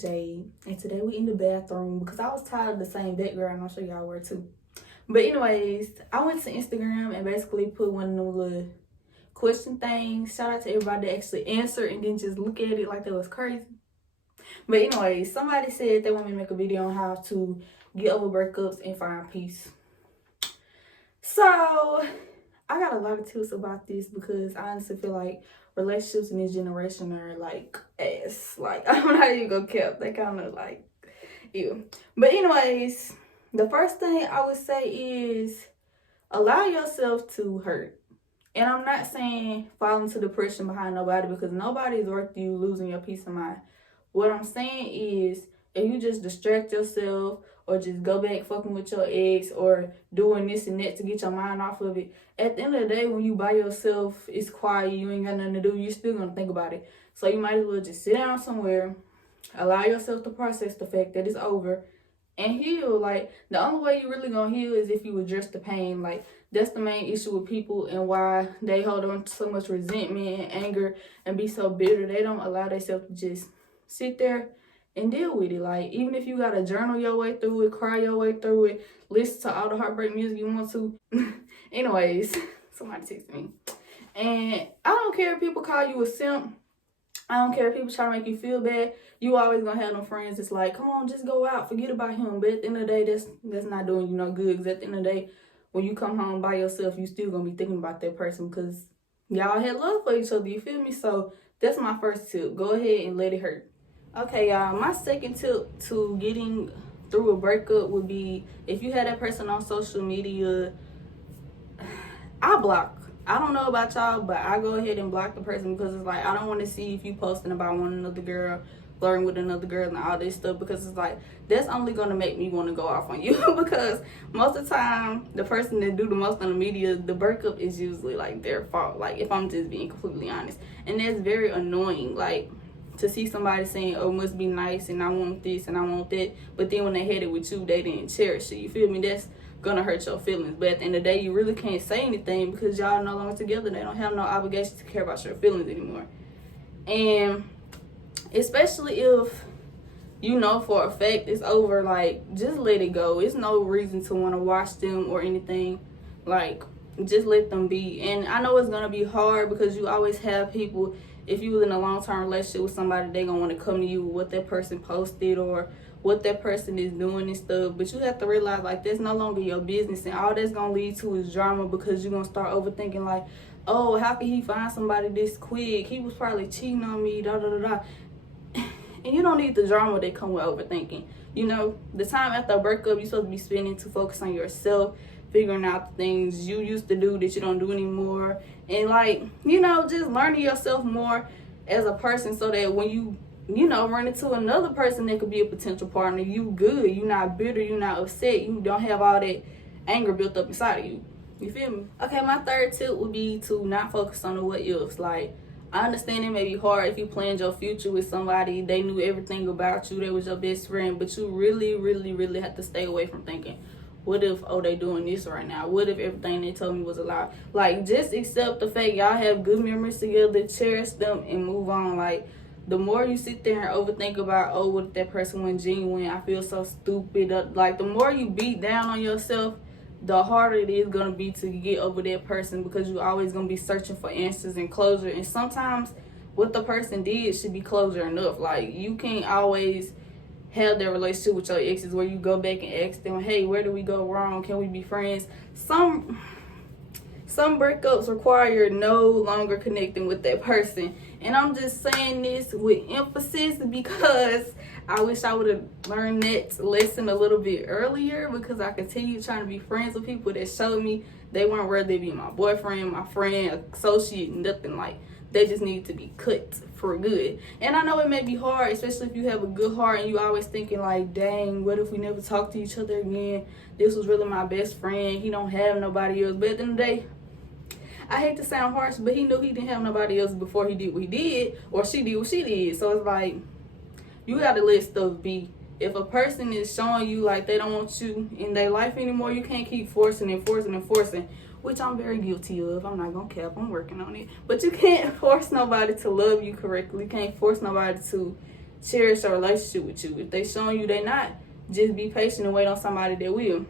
Jade, and today we in the bathroom because I was tired of the same background. I'm sure y'all were too. But anyways, I went to Instagram and basically put one of them little question things. Shout out to everybody that actually answered and didn't just look at it like that was crazy. But anyways, somebody said they want me to make a video on how to get over breakups and find peace. So I got a lot of tips about this because I honestly feel like relationships in this generation are like ass. Like, I don't know how you go kept. They kind of like ew. But anyways, the first thing I would say is allow yourself to hurt. And I'm not saying fall into depression behind nobody because nobody is worth you losing your peace of mind. What I'm saying is if you just distract yourself or just go back fucking with your ex or doing this and that to get your mind off of it, at the end of the day, when you by yourself, it's quiet, you ain't got nothing to do, you're still gonna think about it. So you might as well just sit down somewhere, allow yourself to process the fact that it's over and heal. Like, the only way you really gonna heal is if you address the pain. Like, that's the main issue with people and why they hold on to so much resentment and anger and be so bitter. They don't allow themselves to just sit there and deal with it. Like, even if you gotta journal your way through it, cry your way through it, listen to all the heartbreak music you want to. Anyways, somebody texted me. And I don't care if people call you a simp. I don't care if people try to make you feel bad. You always gonna have them friends that's like, come on, just go out, forget about him. But at the end of the day, that's not doing you no good. Because at the end of the day, when you come home by yourself, you still gonna be thinking about that person because y'all had love for each other, you feel me? So that's my first tip. Go ahead and let it hurt. Okay, y'all, my second tip to getting through a breakup would be if you had that person on social media, I block. I don't know about y'all, but I go ahead and block the person because it's like I don't want to see if you posting about one another girl, flirting with another girl and all this stuff because it's like that's only going to make me want to go off on you because most of the time the person that do the most on the media, the breakup is usually like their fault, like if I'm just being completely honest. And that's very annoying, like to see somebody saying, oh, must be nice and I want this and I want that, but then when they had it with you, they didn't cherish it. You feel me? That's gonna hurt your feelings. But at the end of the day, you really can't say anything because y'all no longer together. They don't have no obligation to care about your feelings anymore. And especially if you know for a fact it's over, like, just let it go. It's no reason to want to watch them or anything. Like, just let them be. And I know it's gonna be hard because you always have people, if you was in a long-term relationship with somebody, they gonna want to come to you with what that person posted or what that person is doing and stuff. But you have to realize, like, that's no longer your business, and all that's gonna lead to is drama because you're gonna start overthinking, like, oh, how can he find somebody this quick? He was probably cheating on me, da da da da. And you don't need the drama that come with overthinking. You know, the time after a breakup, you're supposed to be spending to focus on yourself, figuring out the things you used to do that you don't do anymore, and, like, you know, just learning yourself more as a person so that when you know, run into another person that could be a potential partner, you good, you not bitter, you not upset, you don't have all that anger built up inside of you. You feel me? Okay, my third tip would be to not focus on the what ifs. Like, I understand it may be hard if you planned your future with somebody, they knew everything about you, they was your best friend, but you really, really, really have to stay away from thinking, what if, oh, they doing this right now? What if everything they told me was a lie? Like, just accept the fact y'all have good memories together, cherish them, and move on. Like, the more you sit there and overthink about, oh, what if that person went genuine? I feel so stupid. Like, the more you beat down on yourself, the harder it is going to be to get over that person because you're always going to be searching for answers and closure. And sometimes what the person did should be closure enough. Like, you can't always have that relationship with your exes where you go back and ask them, hey, where did we go wrong? Can we be friends? Some breakups require no longer connecting with that person. And I'm just saying this with emphasis because I wish I would have learned that lesson a little bit earlier because I continue trying to be friends with people that showed me they weren't worthy to be my boyfriend, my friend, associate, nothing. Like, they just need to be cut for good. And I know it may be hard, especially if you have a good heart and you always thinking like, dang, what if we never talk to each other again? This was really my best friend. He don't have nobody else. But at the end of the day, I hate to sound harsh, but he knew he didn't have nobody else before he did what he did, or she did what she did. So it's like, you gotta let stuff be. If a person is showing you like they don't want you in their life anymore, you can't keep forcing, which I'm very guilty of. I'm not gonna cap, I'm working on it. But you can't force nobody to love you correctly. You can't force nobody to cherish a relationship with you. If they showing you they not, just be patient and wait on somebody that will.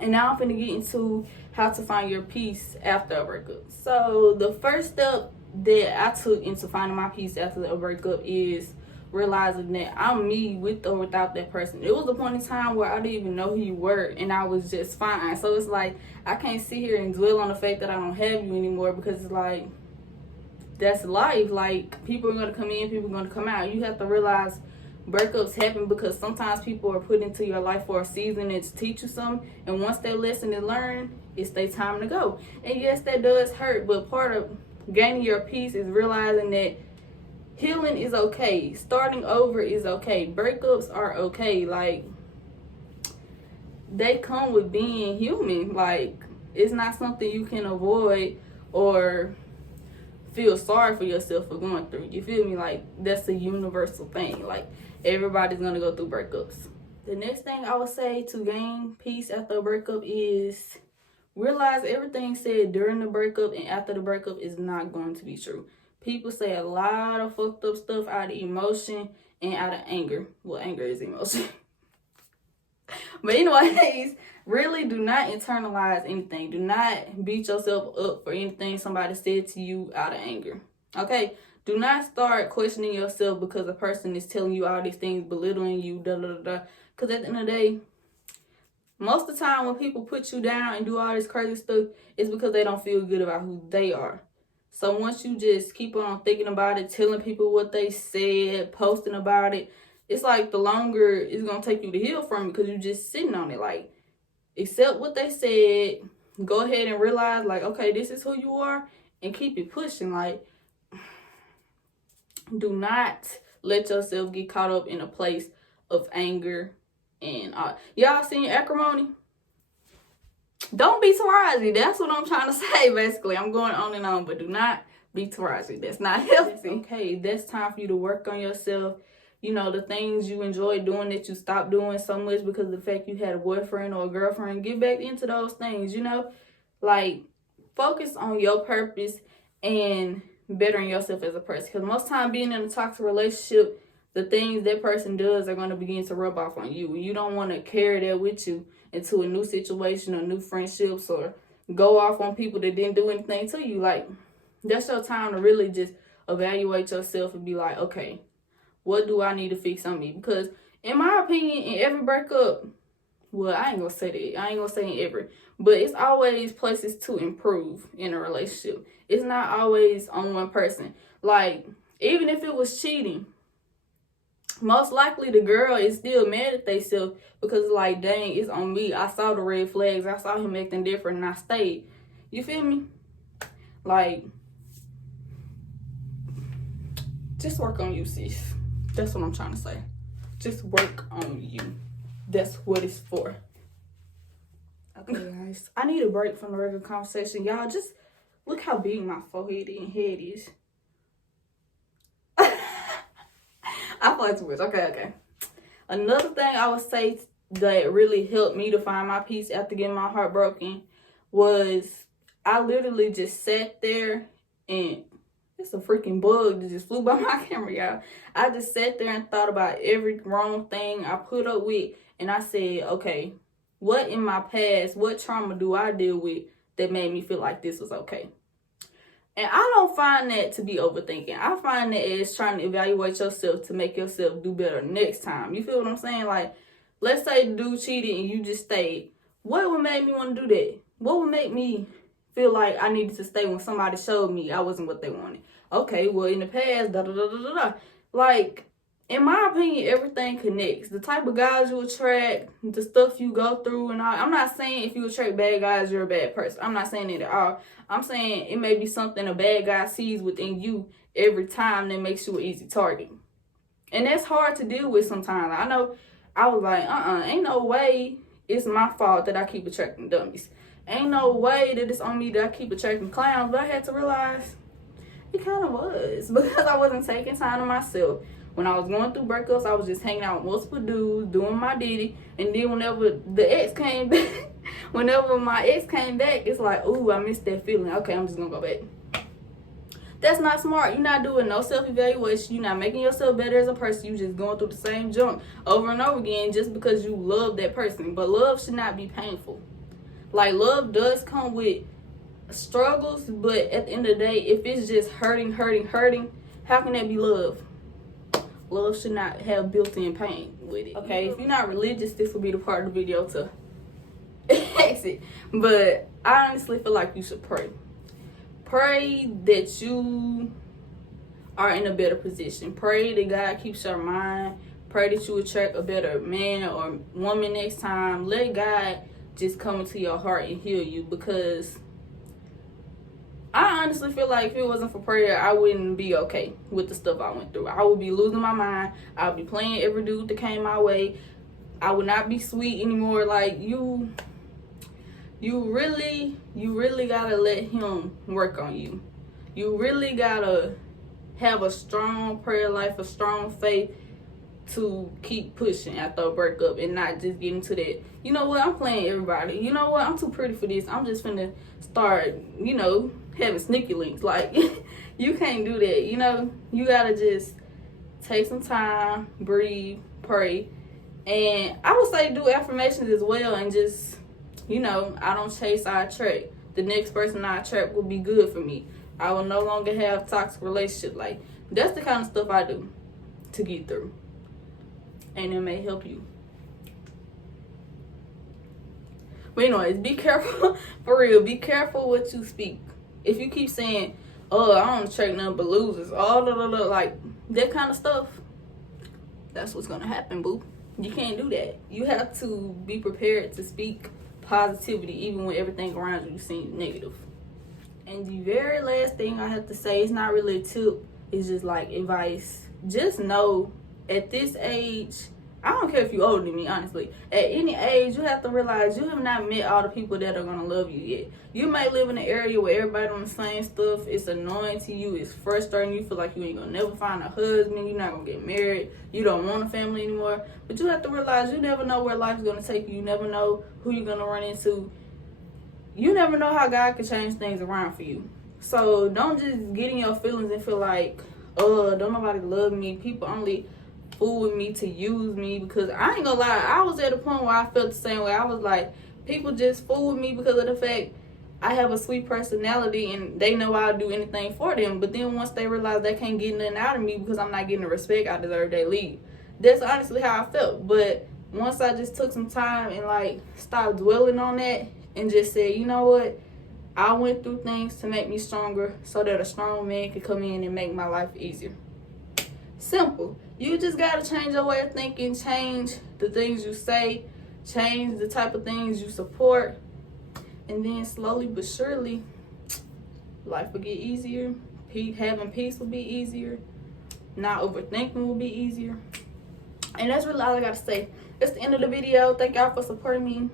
And now I'm finna get into how to find your peace after a breakup. So the first step that I took into finding my peace after a breakup is realizing that I'm me with or without that person. It was a point in time where I didn't even know who you were and I was just fine. So it's like I can't sit here and dwell on the fact that I don't have you anymore, because it's like that's life. Like, people are gonna come in, people are gonna come out. You have to realize breakups happen because sometimes people are put into your life for a season and to teach you something, and once that lesson is learned, it's their time to go. And yes, that does hurt, but part of gaining your peace is realizing that healing is okay. Starting over is okay. Breakups are okay. Like, they come with being human. Like, it's not something you can avoid or feel sorry for yourself for going through. You feel me? Like, that's a universal thing. Like, everybody's gonna go through breakups. The next thing I would say to gain peace after a breakup is realize everything said during the breakup and after the breakup is not going to be true. People say a lot of fucked up stuff out of emotion and out of anger. Well, anger is emotion. But anyways, really do not internalize anything. Do not beat yourself up for anything somebody said to you out of anger. Okay? Do not start questioning yourself because a person is telling you all these things, belittling you, da-da-da-da. Because at the end of the day, most of the time when people put you down and do all this crazy stuff, it's because they don't feel good about who they are. So once you just keep on thinking about it, telling people what they said, posting about it, it's like the longer it's going to take you to heal from it, because you're just sitting on it. Like, accept what they said, go ahead and realize, like, okay, this is who you are, and keep it pushing. Like, do not let yourself get caught up in a place of anger and y'all seen acrimony? Don't be Taraji. That's what I'm trying to say, basically. I'm going on and on, but do not be Taraji. That's not healthy. Okay, that's time for you to work on yourself. You know, the things you enjoy doing that you stopped doing so much because of the fact you had a boyfriend or a girlfriend, get back into those things, you know? Like, focus on your purpose and bettering yourself as a person. Because most time being in a toxic relationship, the things that person does are going to begin to rub off on you. You don't want to carry that with you into a new situation or new friendships, or go off on people that didn't do anything to you. Like, that's your time to really just evaluate yourself and be like, okay, what do I need to fix on me? Because in my opinion, in every breakup, well, I ain't gonna say that. I ain't gonna say in every, but it's always places to improve in a relationship. It's not always on one person. Like, even if it was cheating, most likely the girl is still mad at themselves because, like, dang, it's on me. I saw the red flags. I saw him acting different and I stayed. You feel me? Like, just work on you, sis. That's what I'm trying to say. Just work on you. That's what it's for. Okay, guys. I need a break from the regular conversation. Y'all, just look how big my forehead and head is. I play too much. Okay. Another thing I would say that really helped me to find my peace after getting my heart broken was I literally just sat there, and it's a freaking bug that just flew by my camera, y'all. I just sat there and thought about every wrong thing I put up with, and I said, okay, what in my past, what trauma do I deal with that made me feel like this was okay? And I don't find that to be overthinking. I find that as trying to evaluate yourself to make yourself do better next time. You feel what I'm saying? Like, let's say the dude cheated and you just stayed. What would make me want to do that? What would make me feel like I needed to stay when somebody showed me I wasn't what they wanted? Okay, well, in the past, da-da-da-da-da-da. Like, in my opinion, everything connects. The type of guys you attract, the stuff you go through, and all. I'm not saying if you attract bad guys, you're a bad person. I'm not saying it at all. I'm saying it may be something a bad guy sees within you every time that makes you an easy target. And that's hard to deal with sometimes. I know I was like, ain't no way it's my fault that I keep attracting dummies. Ain't no way that it's on me that I keep attracting clowns. But I had to realize it kind of was, because I wasn't taking time to myself. When I was going through breakups, I was just hanging out with multiple dudes, doing my ditty. And then whenever the ex came back, whenever my ex came back, it's like, ooh, I missed that feeling. Okay, I'm just going to go back. That's not smart. You're not doing no self-evaluation. You're not making yourself better as a person. You just going through the same junk over and over again just because you love that person. But love should not be painful. Like, love does come with struggles, but at the end of the day, if it's just hurting, how can that be love? Love should not have built-in pain with it. Okay, if you're not religious, this will be the part of the video to exit. But I honestly feel like you should pray. Pray that you are in a better position. Pray that God keeps your mind. Pray that you attract a better man or woman next time. Let God just come into your heart and heal you, because I honestly feel like if it wasn't for prayer, I wouldn't be okay with the stuff I went through. I would be losing my mind. I would be playing every dude that came my way. I would not be sweet anymore. Like, you really gotta let him work on you. You really gotta have a strong prayer life, a strong faith to keep pushing after a breakup and not just get into that, you know what, I'm playing everybody. You know what, I'm too pretty for this. I'm just finna start, having sneaky links. Like, you can't do that, You gotta just take some time, breathe, pray. And I would say do affirmations as well, and just, I don't chase, I attract. The next person I attract will be good for me. I will no longer have toxic relationship. Like, that's the kind of stuff I do to get through. And it may help you. But anyways, be careful. For real, be careful what you speak. If you keep saying, oh, I don't attract nothing but losers, like that kind of stuff, that's what's gonna happen, boo. You can't do that. You have to be prepared to speak positivity even when everything around you seems negative. And the very last thing I have to say, is not really a tip, it's just like advice. Just know, at this age, I don't care if you're older than me, honestly. At any age, you have to realize you have not met all the people that are going to love you yet. You may live in an area where everybody on the same stuff. It's annoying to you. It's frustrating. You feel like you ain't going to never find a husband. You're not going to get married. You don't want a family anymore. But you have to realize you never know where life's going to take you. You never know who you're going to run into. You never know how God can change things around for you. So don't just get in your feelings and feel like, don't nobody love me. People only fool with me to use me, because I ain't gonna lie, I was at a point where I felt the same way. I was like, people just fool with me because of the fact I have a sweet personality and they know I'll do anything for them. But then once they realize they can't get nothing out of me because I'm not getting the respect I deserve, they leave. That's honestly how I felt. But once I just took some time and like stopped dwelling on that and just said, you know what, I went through things to make me stronger so that a strong man could come in and make my life easier. Simple. You just gotta change your way of thinking, change the things you say, change the type of things you support, and then slowly but surely, life will get easier. Having peace will be easier. Not overthinking will be easier. And that's really all I gotta say. That's the end of the video. Thank y'all for supporting me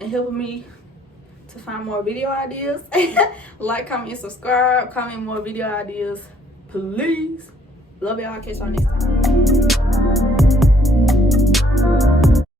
and helping me to find more video ideas. Like, comment, and subscribe. Comment more video ideas, please. Love y'all. Catch y'all next time.